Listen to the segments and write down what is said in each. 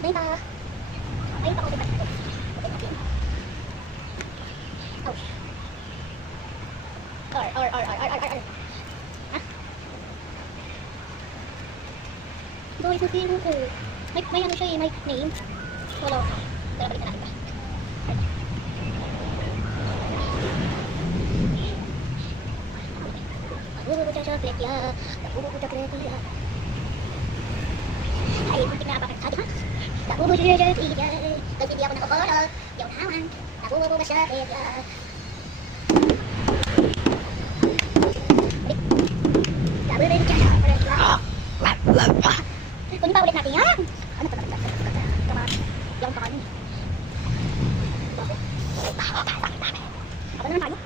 Benta. Ayun pa ko din. Ouch. Ar. Ah. Guys, nag-feel ko. May ano siya eh, may name. Wala. Pero balik na natin ba? Nabubuo siya chocolate ya. Nabubuo chocolate ya. Ay, muntik na bakit sabi ha? Nabubuo siya chocolate ya. Kasi hindi ako nakaporo. Yung hawan. Nabubuo ba siya chocolate ya? Nabubuo siya chocolate ya. Kunin pa ulit natin yan. Ano pa naman? Yung pa kami. Apa naman tayo?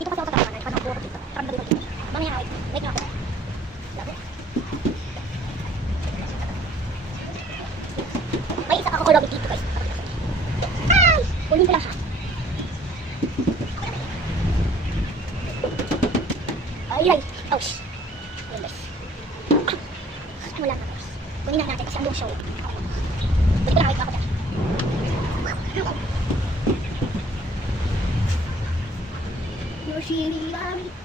Dito kasi ako sa kawanan. Parang buo ko dito. Parang dali ko dito. Mamaya wait nga ako. Labo. May isa ako kulobit dito guys. Ay! Kunin ko lang siya. Ay! Ouch! Ayan guys. Wala na guys. Kunin lang natin kasi ang buong show. Kunin ko lang wait ako dyan. Yoshiri Rami.